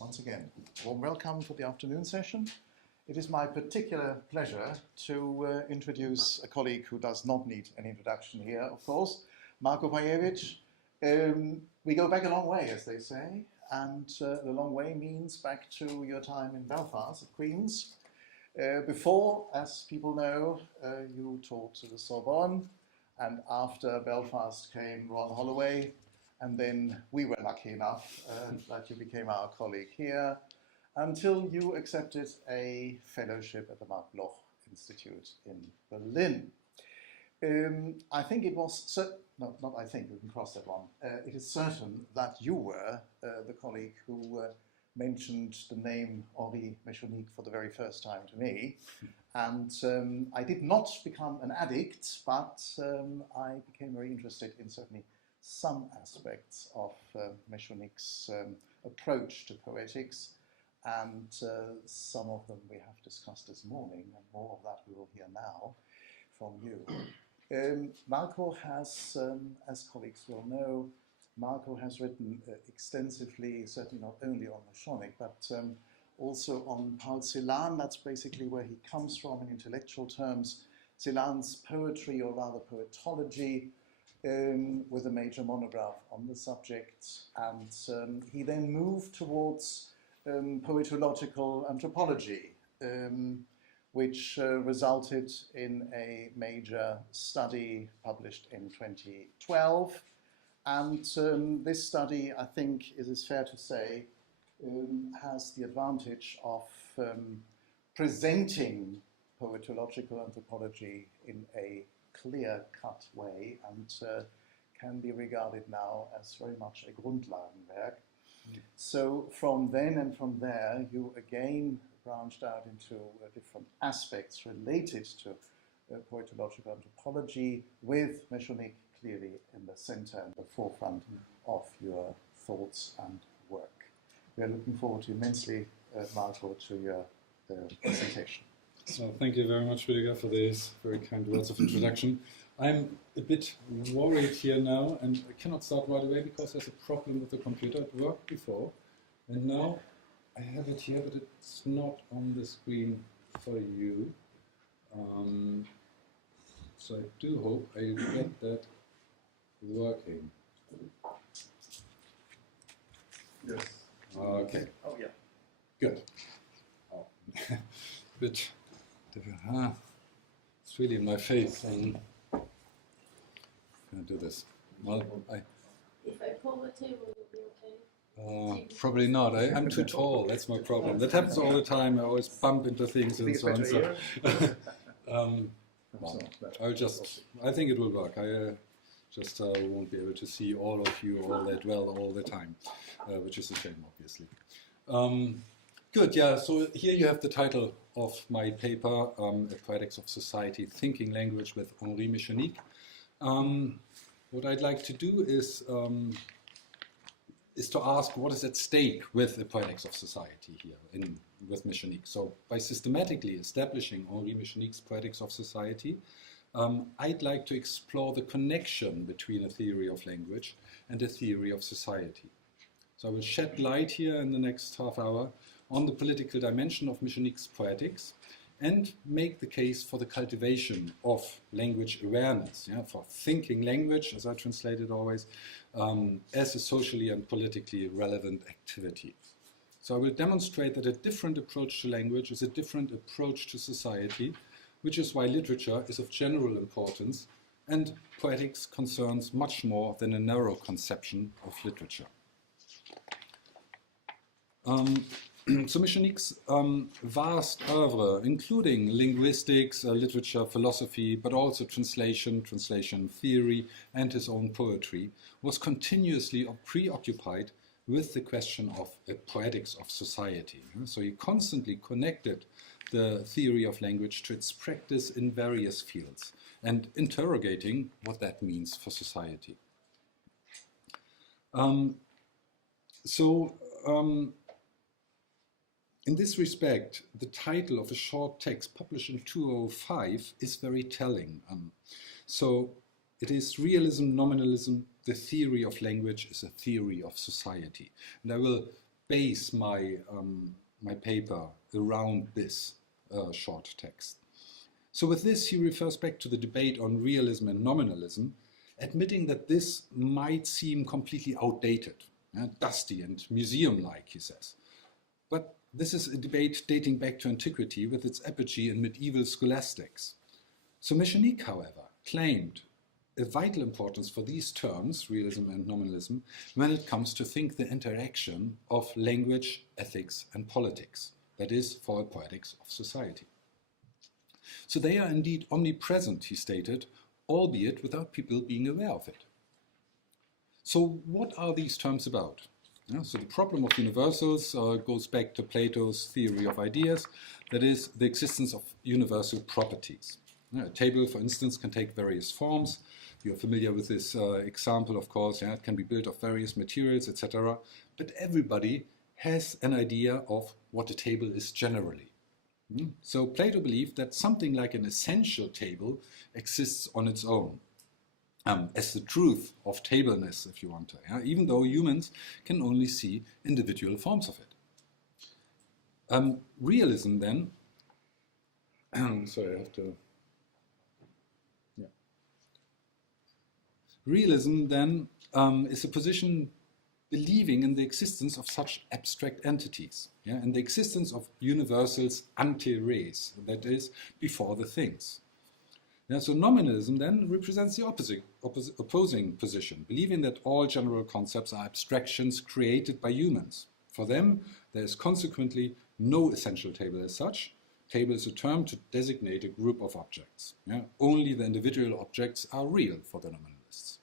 Once again, warm welcome to the afternoon session. It is my particular pleasure to introduce a colleague who does not need an introduction here, of course, Marko Pajević. We go back a long way, as they say, and the long way means back to your time in Belfast at Queen's. Before, as people know, you taught at the Sorbonne, and after Belfast came Ron Holloway, and then we were lucky enough that you became our colleague here until you accepted a fellowship at the Mark Bloch Institute in Berlin. I think it was, not I think, we can cross that one. It is certain that you were the colleague who mentioned the name Henri Meschonnic for the very first time to me. And I did not become an addict, but I became very interested in certainly some aspects of Meschonnic's approach to poetics, and some of them we have discussed this morning, and more of that we will hear now from you. Marko has, as colleagues will know, Marko has written extensively, certainly not only on Meschonnic, but also on Paul Celan. That's basically where he comes from in intellectual terms. Celan's poetry, or rather poetology, with a major monograph on the subject, and he then moved towards poetological anthropology, which resulted in a major study published in 2012. And this study, I think it is fair to say, has the advantage of presenting poetological anthropology in a clear-cut way, and can be regarded now as very much a Grundlagenwerk. So from then and from there, you again branched out into different aspects related to poetological anthropology, with Meschonnic clearly in the center and the forefront of your thoughts and work. We are looking forward immensely, Marko, to your presentation. So thank you very much, Rüdiger, for these very kind words of introduction. I'm a bit worried here now, and I cannot start right away because there's a problem with the computer. It worked before, and now I have it here, but it's not on the screen for you. So I do hope I get that working. Yes. Okay. Oh, yeah. Good. Oh. Bit. It's really in my face. I'm going to do this. Well, if I pull the table, it'll be okay? Probably not. I'm too tall. That's my problem. That happens all the time. I always bump into things and so on. So, I think it will work. I just won't be able to see all of you all that well all the time, which is a shame, obviously. Good, yeah, so here you have the title of my paper, Poetics of Society, Thinking Language with Henri Meschonnic. What I'd like to do is to ask what is at stake with the Poetics of Society here with Meschonnic. So by systematically establishing Henri Meschonnic's Poetics of Society, I'd like to explore the connection between a theory of language and a theory of society. So I will shed light here in the next half hour on the political dimension of Meschonnic's poetics and make the case for the cultivation of language awareness, for thinking language, as I translate it always, as a socially and politically relevant activity. So I will demonstrate that a different approach to language is a different approach to society, which is why literature is of general importance and poetics concerns much more than a narrow conception of literature. So Meschonnic's vast oeuvre, including linguistics, literature, philosophy, but also translation theory, and his own poetry, was continuously preoccupied with the question of a poetics of society. So he constantly connected the theory of language to its practice in various fields and interrogating what that means for society. In this respect, the title of a short text published in 2005 is very telling. So it is Realism, Nominalism, the theory of language is a theory of society. And I will base my, my paper around this short text. So with this, he refers back to the debate on realism and nominalism, admitting that this might seem completely outdated, dusty and museum-like, he says. But this is a debate dating back to antiquity with its apogee in medieval scholastics. So Meschonnic, however, claimed a vital importance for these terms, realism and nominalism, when it comes to think the interaction of language, ethics, and politics, that is, for a poetics of society. So they are indeed omnipresent, he stated, albeit without people being aware of it. So what are these terms about? So the problem of universals goes back to Plato's theory of ideas, that is, the existence of universal properties. A table, for instance, can take various forms. You're familiar with this example, of course. It can be built of various materials, etc. But everybody has an idea of what a table is generally. So Plato believed that something like an essential table exists on its own, as the truth of tableness, if you want to, even though humans can only see individual forms of it. Realism then, sorry, I have to, Realism then is a position believing in the existence of such abstract entities, and the existence of universals ante res, that is, before the things. So nominalism then represents the opposing position, believing that all general concepts are abstractions created by humans. For them, there is consequently no essential table as such. Table is a term to designate a group of objects. Only the individual objects are real for the nominalists.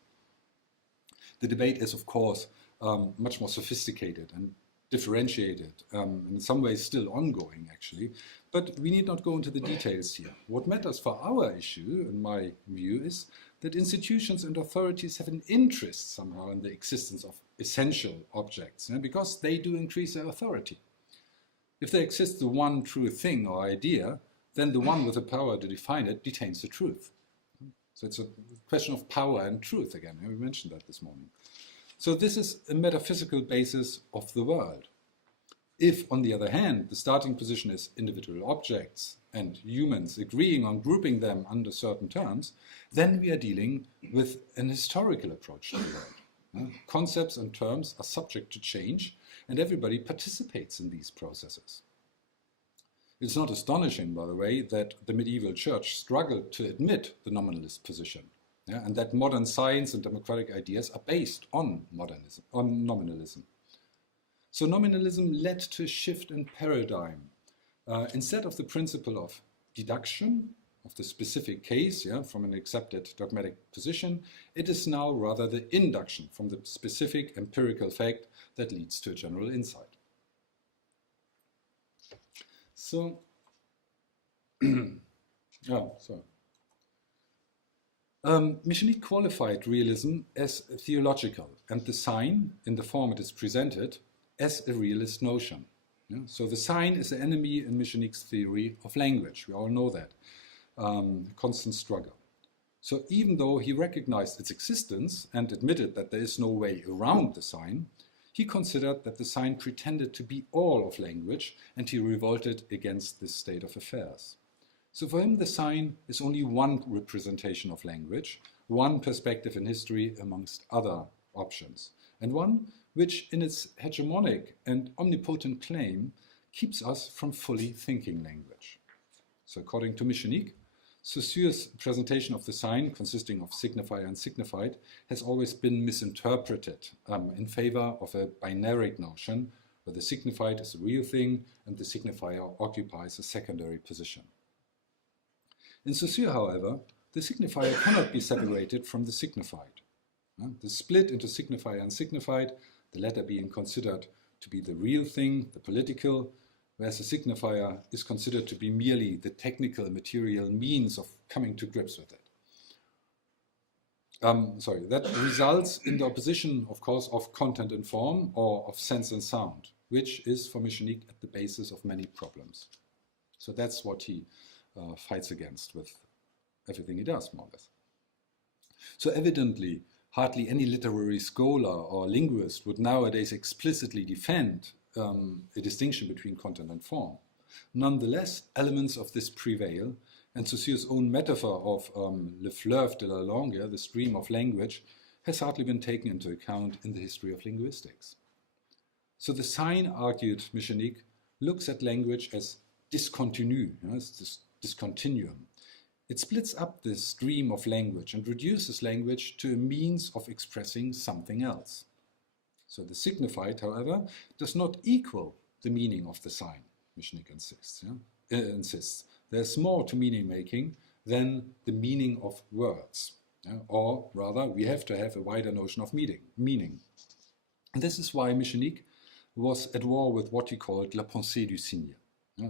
The debate is, of course, much more sophisticated and differentiated, in some ways still ongoing, actually. But we need not go into the details here. What matters for our issue, in my view, is that institutions and authorities have an interest somehow in the existence of essential objects, because they do increase their authority. If there exists the one true thing or idea, then the one with the power to define it detains the truth. So it's a question of power and truth again. We mentioned that this morning. So this is a metaphysical basis of the world. If, on the other hand, the starting position is individual objects and humans agreeing on grouping them under certain terms, then we are dealing with an historical approach to the world. Concepts and terms are subject to change, and everybody participates in these processes. It's not astonishing, by the way, that the medieval church struggled to admit the nominalist position, and that modern science and democratic ideas are based on nominalism. So nominalism led to a shift in paradigm. Instead of the principle of deduction of the specific case from an accepted dogmatic position, it is now rather the induction from the specific empirical fact that leads to a general insight. So, Meschonnic qualified realism as theological, and the sign, in the form it is presented, as a realist notion. So the sign is the enemy in Meschonnic's theory of language. We all know that. Constant struggle. So even though he recognized its existence and admitted that there is no way around the sign, he considered that the sign pretended to be all of language, and he revolted against this state of affairs. So for him, the sign is only one representation of language, one perspective in history amongst other options, and one which, in its hegemonic and omnipotent claim, keeps us from fully thinking language. So according to Meschonnic, Saussure's presentation of the sign, consisting of signifier and signified, has always been misinterpreted in favor of a binary notion, where the signified is a real thing and the signifier occupies a secondary position. In Saussure, however, the signifier cannot be separated from the signified. The split into signifier and signified, the latter being considered to be the real thing, the political, whereas the signifier is considered to be merely the technical, material means of coming to grips with it. That results in the opposition, of course, of content and form, or of sense and sound, which is for Meschonnic at the basis of many problems. So that's what he fights against with everything he does, more or less. So evidently, hardly any literary scholar or linguist would nowadays explicitly defend a distinction between content and form. Nonetheless, elements of this prevail, and Saussure's own metaphor of le fleuve de la langue, the stream of language, has hardly been taken into account in the history of linguistics. So the sign, argued Meschonnic, looks at language as discontinu, as this discontinuum. It splits up the stream of language and reduces language to a means of expressing something else. So the signified, however, does not equal the meaning of the sign, Meschonnic insists. There's more to meaning making than the meaning of words. Or rather, we have to have a wider notion of meaning. And this is why Meschonnic was at war with what he called la pensée du signe,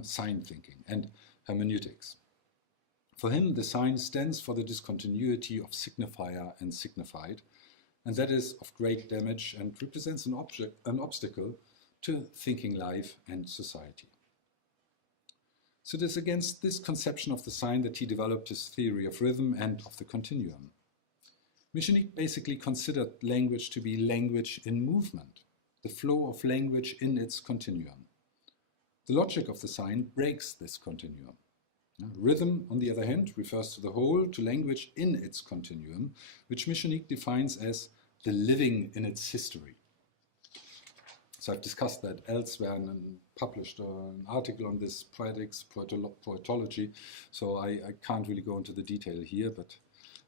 sign thinking, and hermeneutics. For him, the sign stands for the discontinuity of signifier and signified, and that is of great damage and represents an obstacle to thinking life and society. So it is against this conception of the sign that he developed his theory of rhythm and of the continuum. Meschonnic basically considered language to be language in movement, the flow of language in its continuum. The logic of the sign breaks this continuum. Rhythm, on the other hand, refers to the whole, to language in its continuum, which Meschonnic defines as the living in its history. So I've discussed that elsewhere and published an article on this poetics, poetology, so I can't really go into the detail here, but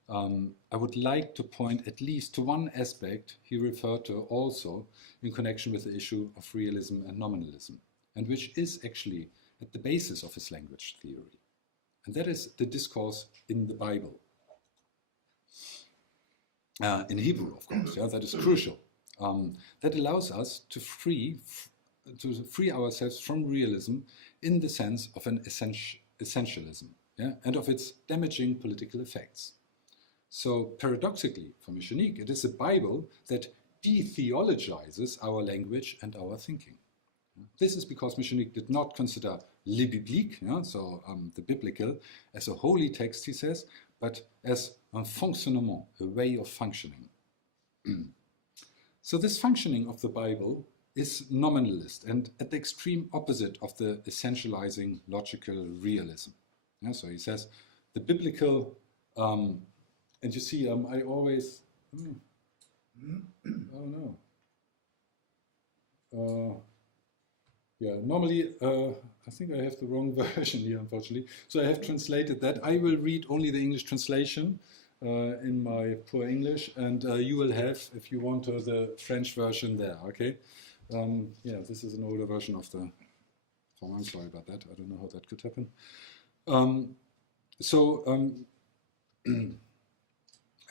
I would like to point at least to one aspect he referred to also in connection with the issue of realism and nominalism, and which is actually at the basis of his language theory. And that is the discourse in the Bible. In Hebrew, of course, that is crucial. That allows us to free ourselves from realism in the sense of an essentialism, and of its damaging political effects. So paradoxically, for Meschonnic, it is the Bible that de-theologizes our language and our thinking. This is because Meschonnic did not consider le biblique, the biblical, as a holy text, he says, but as un fonctionnement, a way of functioning. So this functioning of the Bible is nominalist and at the extreme opposite of the essentializing logical realism. So he says the biblical, and you see, I always, normally, I think I have the wrong version here, unfortunately. So I have translated that. I will read only the English translation in my poor English, and you will have, if you want, the French version there, okay? This is an older version of the form. I'm sorry about that. I don't know how that could happen.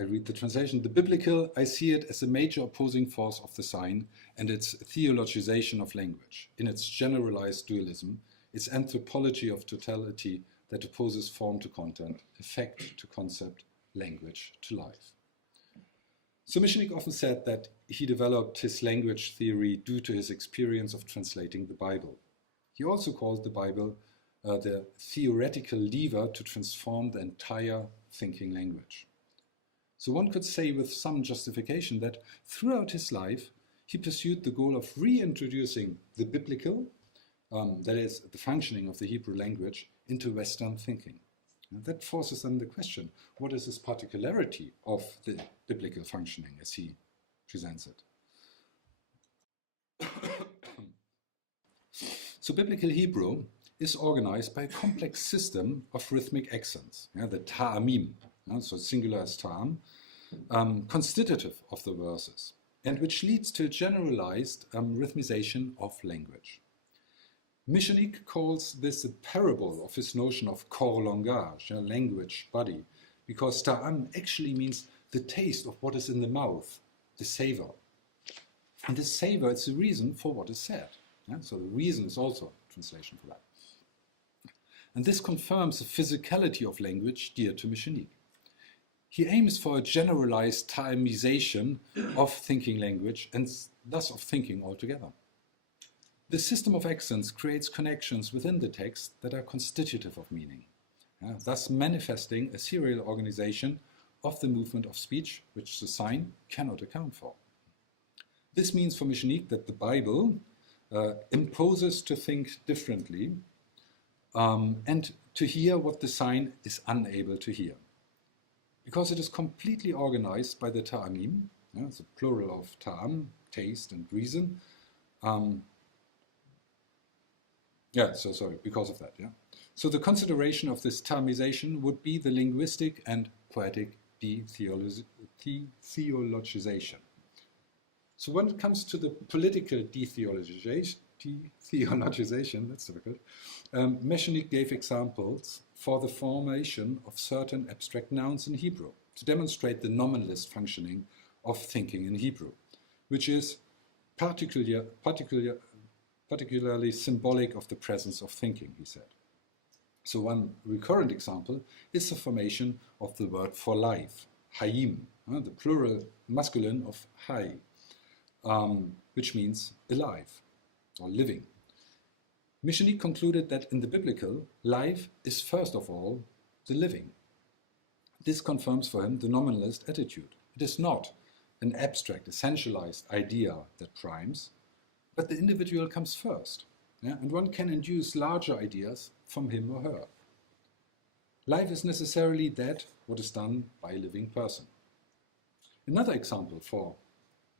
I read the translation. The biblical, I see it as a major opposing force of the sign and its theologization of language, in its generalized dualism, its anthropology of totality that opposes form to content, effect to concept, language to life. So Meschonnic often said that he developed his language theory due to his experience of translating the Bible. He also called the Bible the theoretical lever to transform the entire thinking language. So one could say with some justification that throughout his life, he pursued the goal of reintroducing the biblical, that is, the functioning of the Hebrew language, into Western thinking. And that forces then the question, what is this particularity of the biblical functioning as he presents it? So biblical Hebrew is organized by a complex system of rhythmic accents, the ta'amim, so singular as ta'am, constitutive of the verses, and which leads to a generalized rhythmization of language. Meschonnic calls this a parable of his notion of corps langage, language, body, because ta'am actually means the taste of what is in the mouth, the savor. And the savor is the reason for what is said. So the reason is also a translation for that. And this confirms the physicality of language dear to Meschonnic. He aims for a generalized ta'amization of thinking language and thus of thinking altogether. The system of accents creates connections within the text that are constitutive of meaning, thus manifesting a serial organization of the movement of speech, which the sign cannot account for. This means for Meschonnic that the Bible imposes to think differently and to hear what the sign is unable to hear. Because it is completely organized by the ta'amim, the plural of ta'am, taste and reason. Because of that, yeah. So the consideration of this ta'amization would be the linguistic and poetic detheologization. So when it comes to the political detheologization, that's difficult, Meschonnic gave examples for the formation of certain abstract nouns in Hebrew to demonstrate the nominalist functioning of thinking in Hebrew, which is particularly symbolic of the presence of thinking, he said. So one recurrent example is the formation of the word for life, hayim, the plural masculine of hay, which means alive or living. Meschonnic concluded that in the biblical, life is first of all the living. This confirms for him the nominalist attitude. It is not an abstract, essentialized idea that primes, but the individual comes first, and one can induce larger ideas from him or her. Life is necessarily that what is done by a living person. Another example for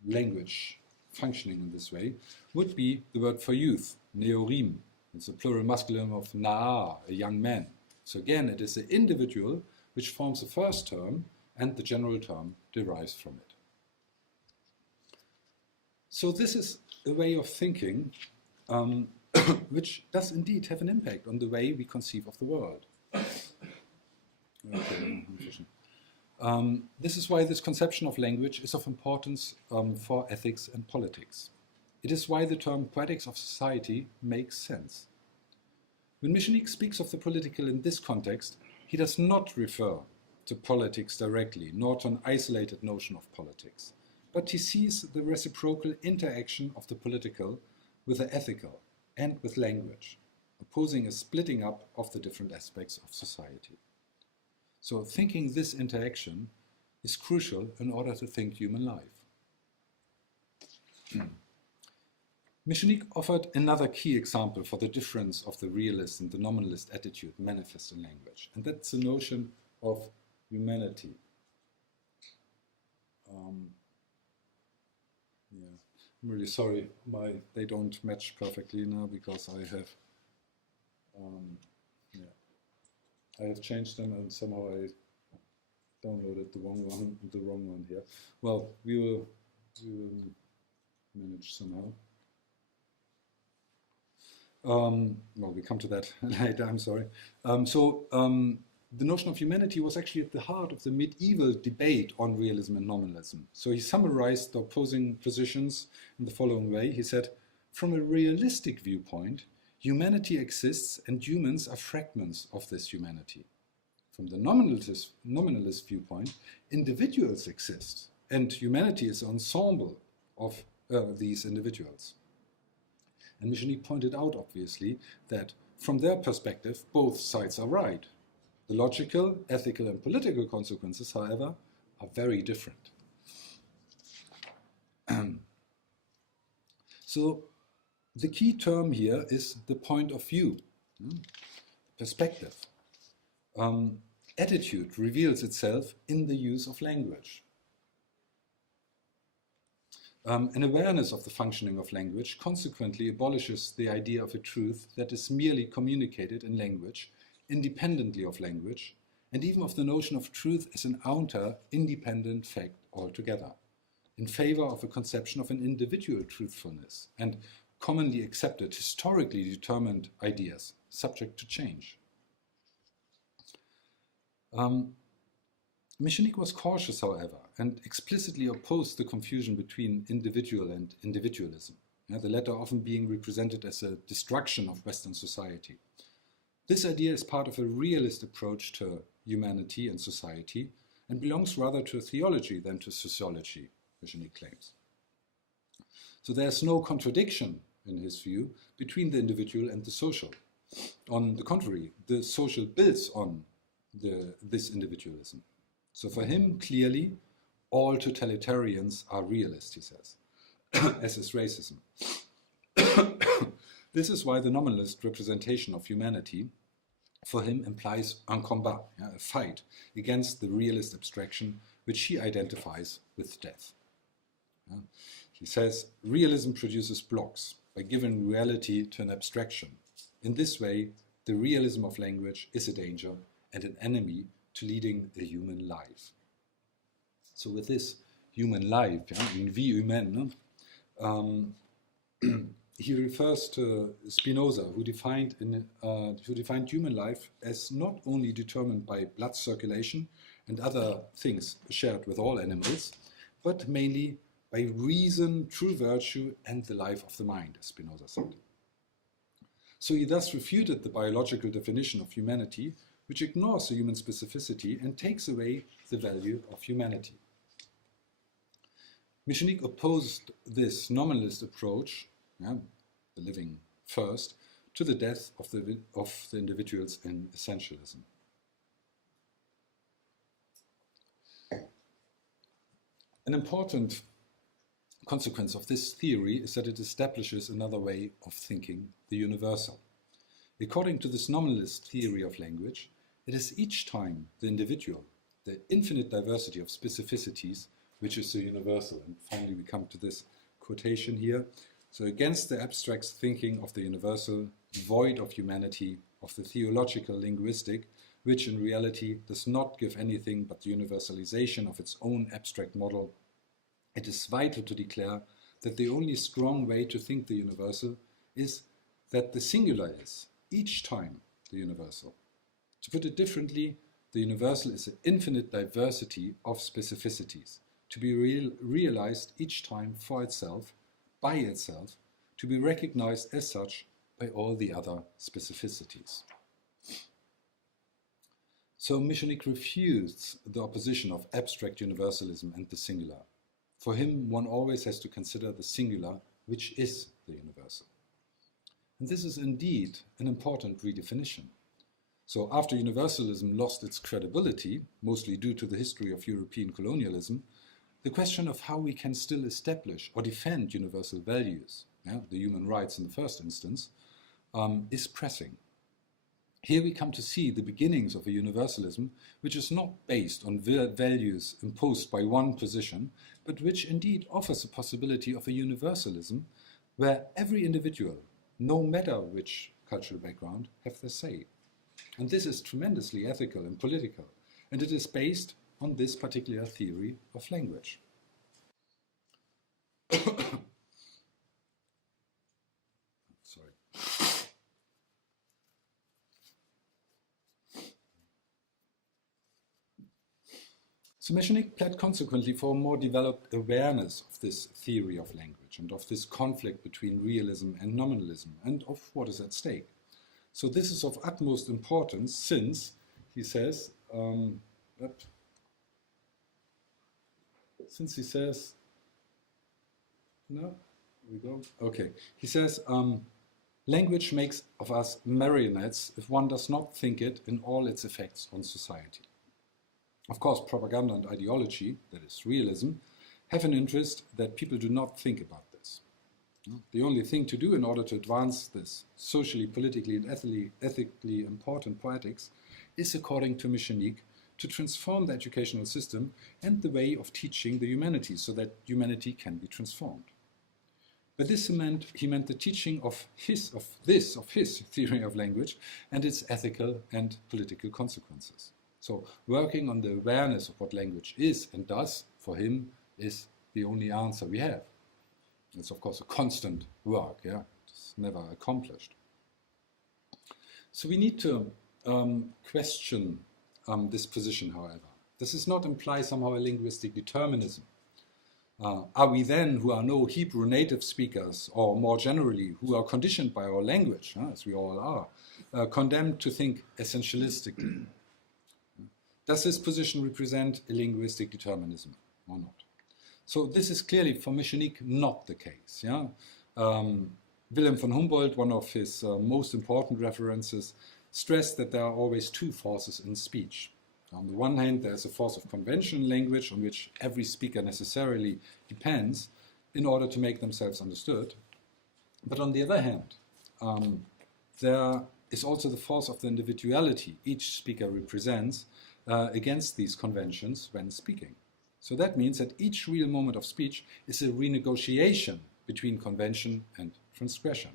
language functioning in this way would be the word for youth, neorim. It's a plural masculine of na'ar, a young man. So again, it is the individual which forms the first term, and the general term derives from it. So this is a way of thinking which does indeed have an impact on the way we conceive of the world. This is why this conception of language is of importance for ethics and politics. It is why the term poetics of society makes sense. When Meschonnic speaks of the political in this context, he does not refer to politics directly, nor to an isolated notion of politics, but he sees the reciprocal interaction of the political with the ethical and with language, opposing a splitting up of the different aspects of society. So thinking this interaction is crucial in order to think human life. Meschonnic offered another key example for the difference of the realist and the nominalist attitude manifest in language, and that's the notion of humanity. I'm really sorry, they don't match perfectly now because I have changed them and somehow I downloaded the wrong one here. Well, we will manage somehow. Well, we come to that later, I'm sorry. The notion of humanity was actually at the heart of the medieval debate on realism and nominalism. So he summarized the opposing positions in the following way. He said, from a realistic viewpoint, humanity exists and humans are fragments of this humanity. From the nominalist viewpoint, individuals exist and humanity is an ensemble of these individuals. And Meschonnic pointed out, obviously, that from their perspective, both sides are right. The logical, ethical, and political consequences, however, are very different. So the key term here is the point of view, perspective. Attitude reveals itself in the use of language. An awareness of the functioning of language consequently abolishes the idea of a truth that is merely communicated in language, independently of language, and even of the notion of truth as an outer, independent fact altogether, in favor of a conception of an individual truthfulness and commonly accepted, historically determined ideas, subject to change. Meschonnic was cautious, however, and explicitly opposed the confusion between individual and individualism, the latter often being represented as a destruction of Western society. This idea is part of a realist approach to humanity and society and belongs rather to theology than to sociology, Meschonnic claims. So there's no contradiction, in his view, between the individual and the social. On the contrary, the social builds on this individualism. So for him, clearly, all totalitarians are realist, he says, as is racism. This is why the nominalist representation of humanity for him implies un combat, a fight against the realist abstraction which he identifies with death. He says, realism produces blocks by giving reality to an abstraction. In this way, the realism of language is a danger and an enemy to leading a human life. So with this human life, in vie humaine, he refers to Spinoza, who defined human life as not only determined by blood circulation and other things shared with all animals, but mainly by reason, true virtue, and the life of the mind, as Spinoza said. So he thus refuted the biological definition of humanity, which ignores the human specificity and takes away the value of humanity. Meschonnic opposed this nominalist approach, the living first, to the death of the individuals in essentialism. An important consequence of this theory is that it establishes another way of thinking the universal. According to this nominalist theory of language, it is each time the individual, the infinite diversity of specificities, which is the universal. And finally we come to this quotation here. So against the abstract thinking of the universal, void of humanity, of the theological linguistic, which in reality does not give anything but the universalization of its own abstract model, it is vital to declare that the only strong way to think the universal is that the singular is, each time, the universal. To put it differently, the universal is an infinite diversity of specificities, to be realized each time for itself, by itself, to be recognized as such by all the other specificities. So Meschonnic refused the opposition of abstract universalism and the singular. For him, one always has to consider the singular, which is the universal. And this is indeed an important redefinition. So after universalism lost its credibility, mostly due to the history of European colonialism, the question of how we can still establish or defend universal values, the human rights in the first instance, is pressing. Here we come to see the beginnings of a universalism which is not based on values imposed by one position, but which indeed offers the possibility of a universalism where every individual, no matter which cultural background, have their say. And this is tremendously ethical and political, and it is based on this particular theory of language. Sorry. So Meschonnic pled consequently for a more developed awareness of this theory of language and of this conflict between realism and nominalism and of what is at stake. So this is of utmost importance since, he says, he says, language makes of us marionettes if one does not think it in all its effects on society. Of course, propaganda and ideology, that is realism, have an interest that people do not think about this. The only thing to do in order to advance this socially, politically, and ethically important poetics is, according to Meschonnic, to transform the educational system and the way of teaching the humanities so that humanity can be transformed. By this he meant the teaching of his theory of language and its ethical and political consequences. So working on the awareness of what language is and does, for him, is the only answer we have. It's of course a constant work, it's never accomplished. So we need to question this position, however. This does not imply somehow a linguistic determinism. Are we then, who are no Hebrew native speakers, or more generally, who are conditioned by our language, as we all are, condemned to think essentialistically? Does this position represent a linguistic determinism or not? So this is clearly, for Meschonnic, not the case. Wilhelm von Humboldt, one of his most important references, stressed that there are always two forces in speech. On the one hand, there is a force of conventional language on which every speaker necessarily depends in order to make themselves understood. But on the other hand, there is also the force of the individuality each speaker represents against these conventions when speaking. So that means that each real moment of speech is a renegotiation between convention and transgression.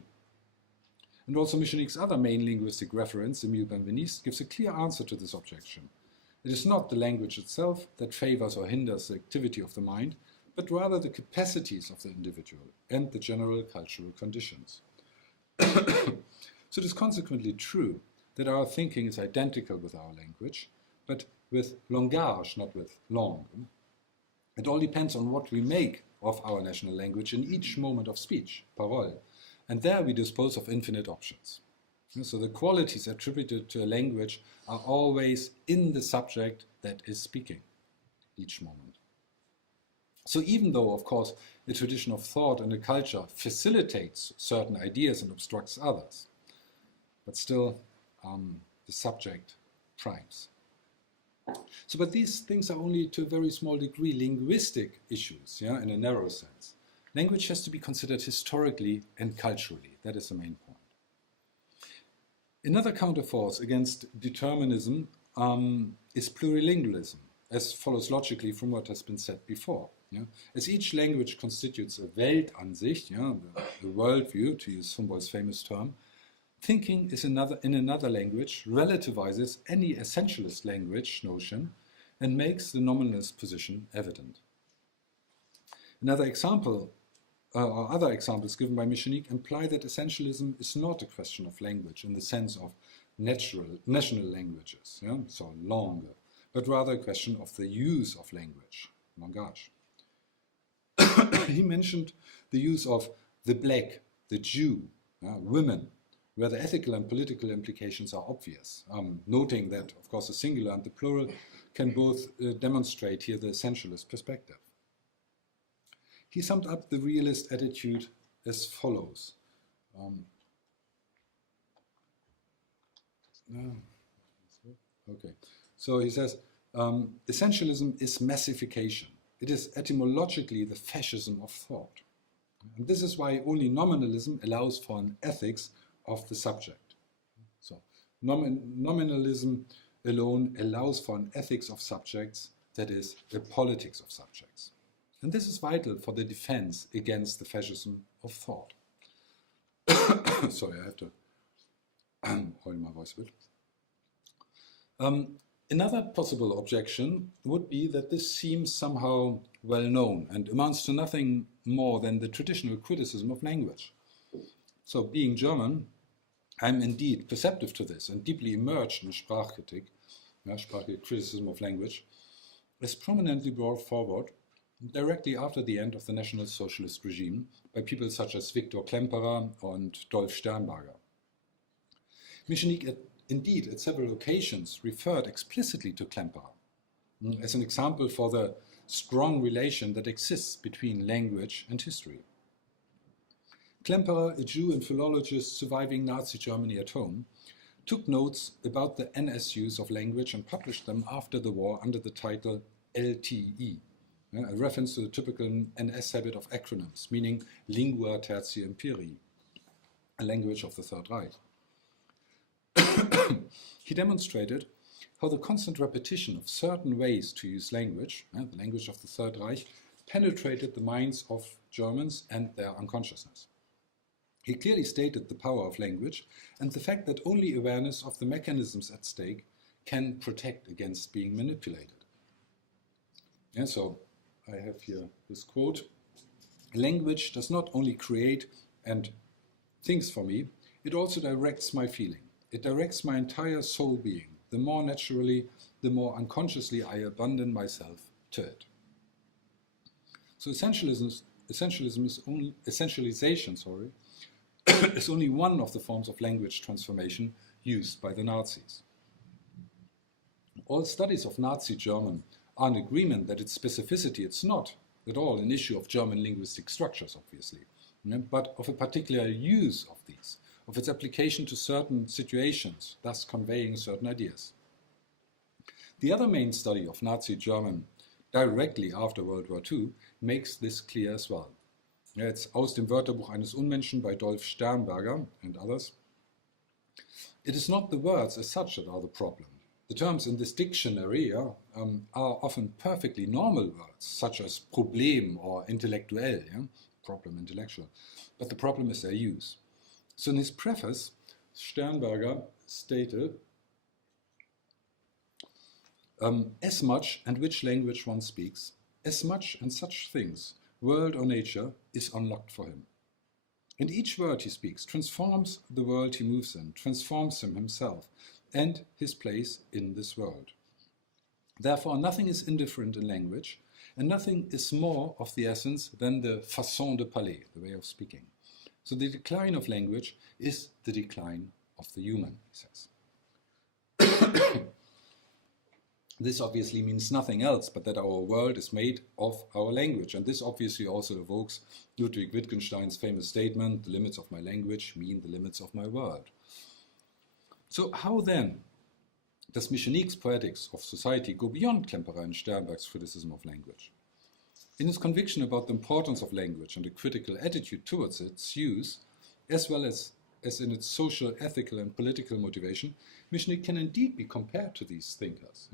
And also Meschonnic's other main linguistic reference, Emile Benveniste, gives a clear answer to this objection. It is not the language itself that favors or hinders the activity of the mind, but rather the capacities of the individual and the general cultural conditions. So it is consequently true that our thinking is identical with our language, but with langage, not with langue. It all depends on what we make of our national language in each moment of speech, parole, and there we dispose of infinite options. So the qualities attributed to a language are always in the subject that is speaking each moment. So even though, of course, the tradition of thought and a culture facilitates certain ideas and obstructs others, but still the subject primes. So, but these things are only to a very small degree linguistic issues, yeah, in a narrow sense. Language has to be considered historically and culturally. That is the main point. Another counterforce against determinism is plurilingualism, as follows logically from what has been said before. Yeah? As each language constitutes a Weltansicht, yeah, the worldview, to use Humboldt's famous term, thinking is in another language relativizes any essentialist language notion and makes the nominalist position evident. Another example, or other examples given by Meschonnic imply that essentialism is not a question of language in the sense of national languages, yeah? So langue, but rather a question of the use of language, langage. He mentioned the use of the black, the Jew, women, where the ethical and political implications are obvious, noting that, of course, the singular and the plural can both demonstrate here the essentialist perspective. He summed up the realist attitude as follows. Okay, so he says, essentialism is massification. It is etymologically the fascism of thought. And this is why only nominalism allows for an ethics of the subject. So nominalism alone allows for an ethics of subjects, that is, a politics of subjects. And this is vital for the defense against the fascism of thought. Sorry, I have to hold my voice a bit. Another possible objection would be that this seems somehow well known and amounts to nothing more than the traditional criticism of language. So, being German, I'm indeed perceptive to this and deeply immersed in Sprachkritik, Sprachkritik, criticism of language, as prominently brought forward directly after the end of the National Socialist regime by people such as Viktor Klemperer and Dolf Sternberger. Meschonnic indeed at several occasions referred explicitly to Klemperer as an example for the strong relation that exists between language and history. Klemperer, a Jew and philologist surviving Nazi Germany at home, took notes about the NS use of language and published them after the war under the title LTE, a reference to the typical NS habit of acronyms, meaning Lingua Tertia Imperii, a language of the Third Reich. He demonstrated how the constant repetition of certain ways to use language, the language of the Third Reich, penetrated the minds of Germans and their unconsciousness. He clearly stated the power of language and the fact that only awareness of the mechanisms at stake can protect against being manipulated. And so I have here this quote: "Language does not only create and thinks for me, it also directs my feeling. It directs my entire soul being. The more naturally, the more unconsciously I abandon myself to it." So essentialization is only one of the forms of language transformation used by the Nazis. All studies of Nazi German are in agreement that its specificity, it's not at all an issue of German linguistic structures, obviously, but of a particular use of these, of its application to certain situations, thus conveying certain ideas. The other main study of Nazi German directly after World War II makes this clear as well. Ja, it's aus dem Wörterbuch eines Unmenschen by Dolf Sternberger and others. It is not the words as such that are the problem. The terms in this dictionary are often perfectly normal words, such as Problem or intellektuell, problem, intellectual. But the problem is their use. So in his preface, Sternberger stated, as much and which language one speaks, as much and such things, world or nature, is unlocked for him. And each word he speaks transforms the world he moves in, transforms him himself and his place in this world. Therefore, nothing is indifferent in language, and nothing is more of the essence than the façon de parler, the way of speaking. So the decline of language is the decline of the human, he says. This obviously means nothing else but that our world is made of our language, and this obviously also evokes Ludwig Wittgenstein's famous statement, the limits of my language mean the limits of my world. So how then does Meschonnic's poetics of society go beyond Klemperer and Sternberg's criticism of language? In his conviction about the importance of language and a critical attitude towards its use, as well as in its social, ethical and political motivation, Meschonnic can indeed be compared to these thinkers.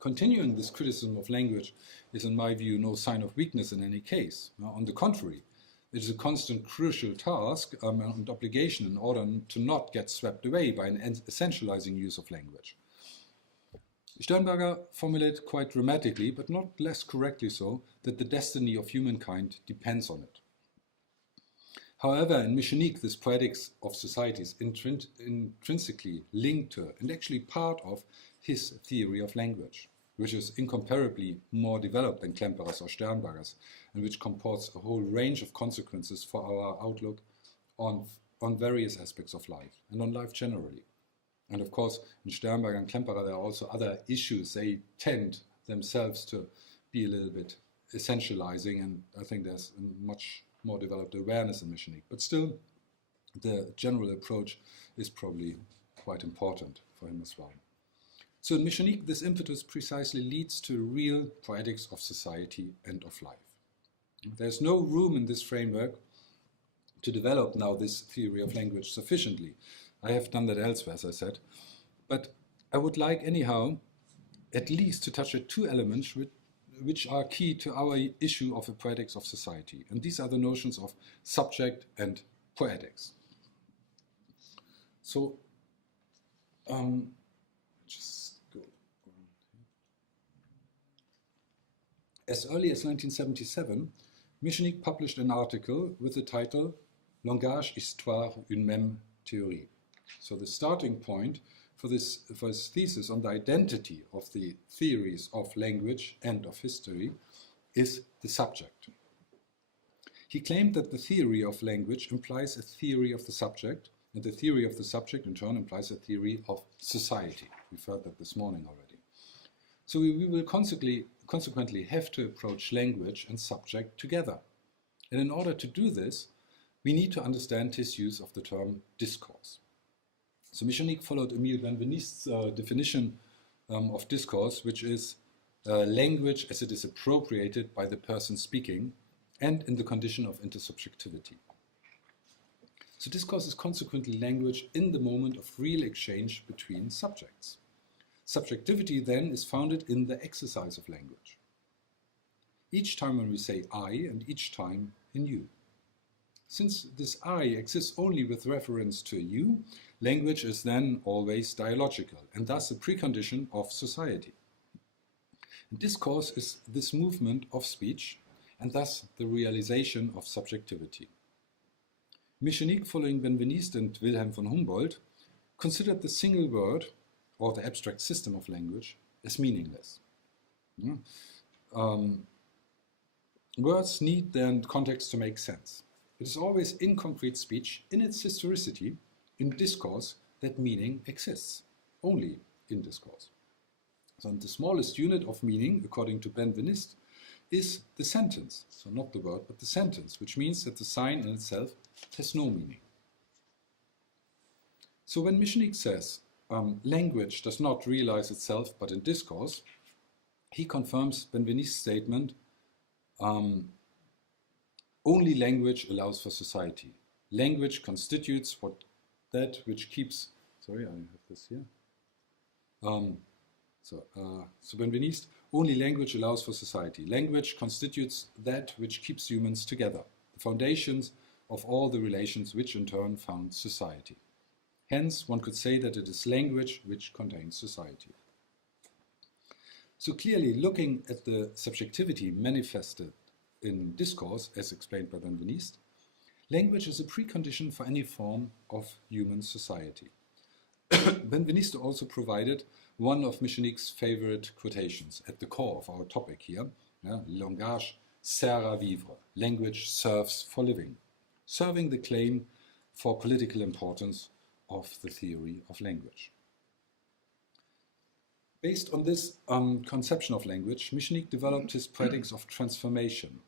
Continuing this criticism of language is, in my view, no sign of weakness in any case. On the contrary, it is a constant crucial task and obligation in order to not get swept away by an essentializing use of language. Sternberger formulated quite dramatically, but not less correctly so, that the destiny of humankind depends on it. However, in Meschonnic, this poetics of society is intrinsically linked to and actually part of his theory of language, which is incomparably more developed than Klemperer's or Sternberger's, and which comports a whole range of consequences for our outlook on various aspects of life, and on life generally. And of course, in Sternberger and Klemperer, there are also other issues. They tend themselves to be a little bit essentializing, and I think there's a much more developed awareness in Meschonnic. But still, the general approach is probably quite important for him as well. So in Meschonnic, this impetus precisely leads to real poetics of society and of life. There's no room in this framework to develop now this theory of language sufficiently. I have done that elsewhere, as I said. But I would like anyhow at least to touch on two elements which are key to our issue of a poetics of society. And these are the notions of subject and poetics. So, just go on. As early as 1977, Meschonnic published an article with the title Langage, Histoire, une même théorie. So the starting point for his thesis on the identity of the theories of language and of history is the subject. He claimed that the theory of language implies a theory of the subject, and the theory of the subject in turn implies a theory of society. We've heard that this morning already. So we will consequently have to approach language and subject together. And in order to do this, we need to understand his use of the term discourse. So Meschonnic followed Emile Benveniste's definition of discourse, which is language as it is appropriated by the person speaking and in the condition of intersubjectivity. So discourse is consequently language in the moment of real exchange between subjects. Subjectivity then is founded in the exercise of language. Each time when we say I and each time in you. Since this I exists only with reference to you, language is then always dialogical and thus a precondition of society. And discourse is this movement of speech and thus the realization of subjectivity. Meschonnic, following Benveniste and Wilhelm von Humboldt, considered the single word or the abstract system of language as meaningless. Words need then context to make sense. It is always in concrete speech, in its historicity, in discourse, that meaning exists, only in discourse. So the smallest unit of meaning, according to Benveniste, is the sentence. So not the word, but the sentence, which means that the sign in itself has no meaning. So when Meschonnic says language does not realize itself but in discourse, he confirms Benveniste's statement Only language allows for society. Language constitutes that which keeps, sorry, I have this here. So Benveniste, only language allows for society. Language constitutes that which keeps humans together, the foundations of all the relations which in turn found society. Hence, one could say that it is language which contains society. So clearly, looking at the subjectivity manifested in discourse, as explained by Benveniste, language is a precondition for any form of human society. Benveniste also provided one of Meschonnic's favorite quotations at the core of our topic here. Langage sert à vivre. Language serves for living, serving the claim for political importance of the theory of language. Based on this conception of language, Meschonnic developed his poetics of transformation.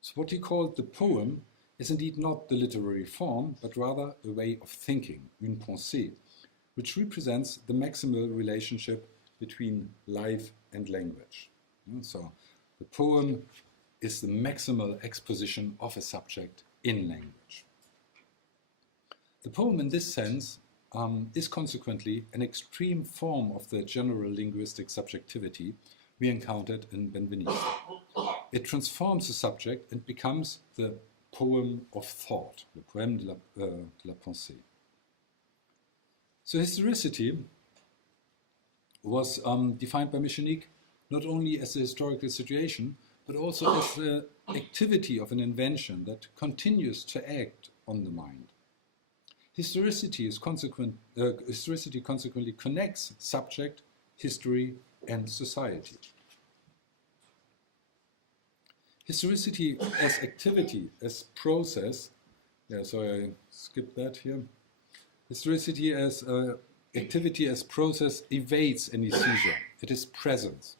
So what he called the poem is indeed not the literary form, but rather a way of thinking, une pensée, which represents the maximal relationship between life and language. So the poem is the maximal exposition of a subject in language. The poem in this sense is consequently an extreme form of the general linguistic subjectivity we encountered in Benveniste. It transforms the subject and becomes the poem of thought, le poème de la pensée. So historicity was defined by Meschonnic not only as a historical situation, but also as the activity of an invention that continues to act on the mind. Historicity consequently connects subject, history, and society. Historicity as activity, as process, so I skipped that here. Historicity as activity as process evades any seizure. It is presence.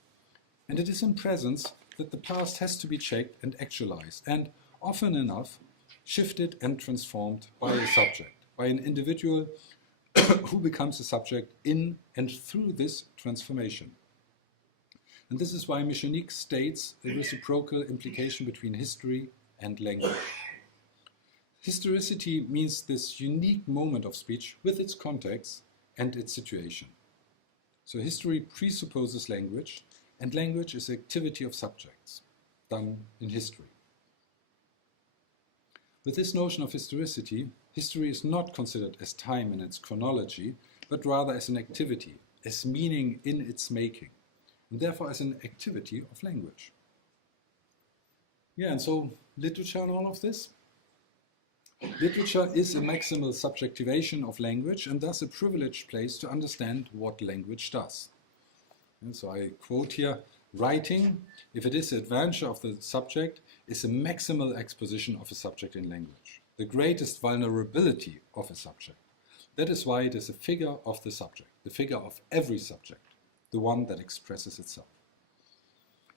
And it is in presence that the past has to be checked and actualized, and often enough shifted and transformed by a subject, by an individual who becomes a subject in and through this transformation. And this is why Meschonnic states a reciprocal implication between history and language. Historicity means this unique moment of speech with its context and its situation. So history presupposes language, and language is the activity of subjects, done in history. With this notion of historicity, history is not considered as time in its chronology, but rather as an activity, as meaning in its making, and therefore as an activity of language. Yeah, and so literature and all of this? Literature is a maximal subjectivation of language and thus a privileged place to understand what language does. And so I quote here, writing, if it is the adventure of the subject, is a maximal exposition of a subject in language, the greatest vulnerability of a subject. That is why it is a figure of the subject, the figure of every subject, the one that expresses itself.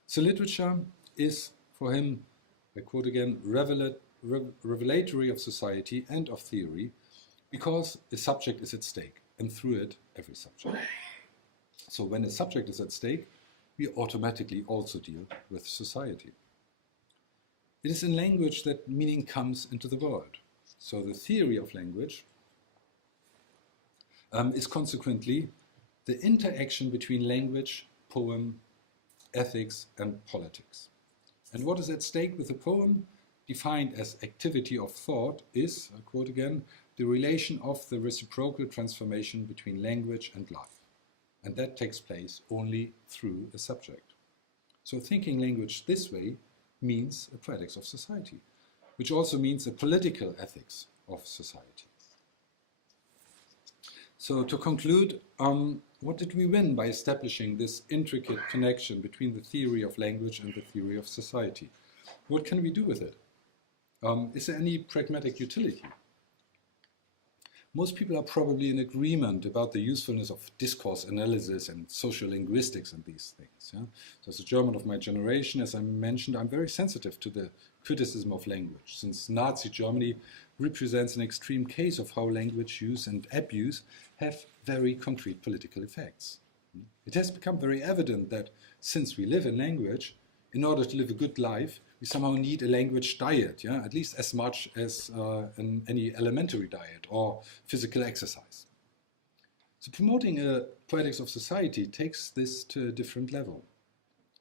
So literature is, for him, I quote again, revelatory of society and of theory, because a subject is at stake, and through it, every subject. So when a subject is at stake, we automatically also deal with society. It is in language that meaning comes into the world. So the theory of language is consequently the interaction between language, poem, ethics, and politics. And what is at stake with the poem, defined as activity of thought, is, I quote again, the relation of the reciprocal transformation between language and life. And that takes place only through a subject. So thinking language this way means a poetics of society, which also means a political ethics of society. So to conclude, what did we win by establishing this intricate connection between the theory of language and the theory of society? What can we do with it? Is there any pragmatic utility? Most people are probably in agreement about the usefulness of discourse analysis and social linguistics and these things. Yeah? So as a German of my generation, as I mentioned, I'm very sensitive to the criticism of language, since Nazi Germany represents an extreme case of how language use and abuse have very concrete political effects. It has become very evident that since we live in language, in order to live a good life, we somehow need a language diet, yeah, at least as much as any elementary diet or physical exercise. So promoting a poetics of society takes this to a different level,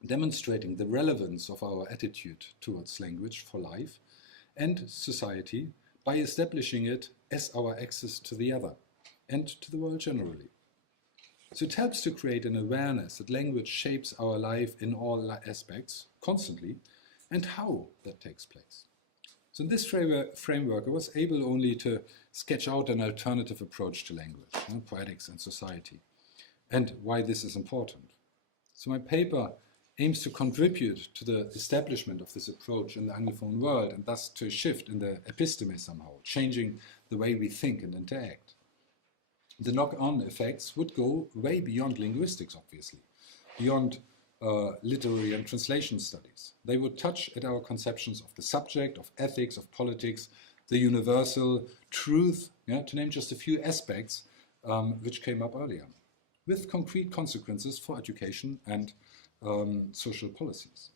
demonstrating the relevance of our attitude towards language for life and society by establishing it as our access to the other and to the world generally. So it helps to create an awareness that language shapes our life in all aspects, constantly, and how that takes place. So in this framework, I was able only to sketch out an alternative approach to language, poetics and society, and why this is important. So my paper aims to contribute to the establishment of this approach in the Anglophone world, and thus to a shift in the episteme somehow, changing the way we think and interact. The knock-on effects would go way beyond linguistics, obviously, beyond literary and translation studies. They would touch at our conceptions of the subject, of ethics, of politics, the universal truth, yeah, to name just a few aspects which came up earlier, with concrete consequences for education and social policies.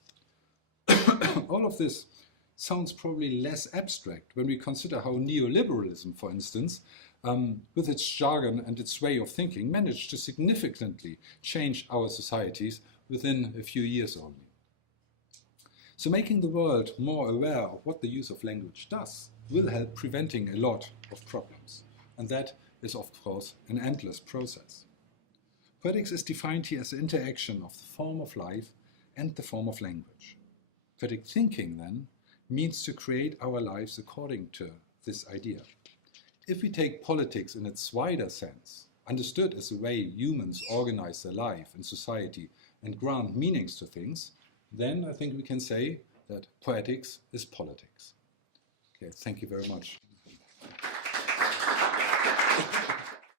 All of this sounds probably less abstract when we consider how neoliberalism, for instance, with its jargon and its way of thinking, managed to significantly change our societies within a few years only. So making the world more aware of what the use of language does will help preventing a lot of problems. And that is, of course, an endless process. Poetics is defined here as the interaction of the form of life and the form of language. Poetic thinking, then, means to create our lives according to this idea. If we take politics in its wider sense, understood as the way humans organize their life and society and grant meanings to things, then I think we can say that poetics is politics. Okay, thank you very much.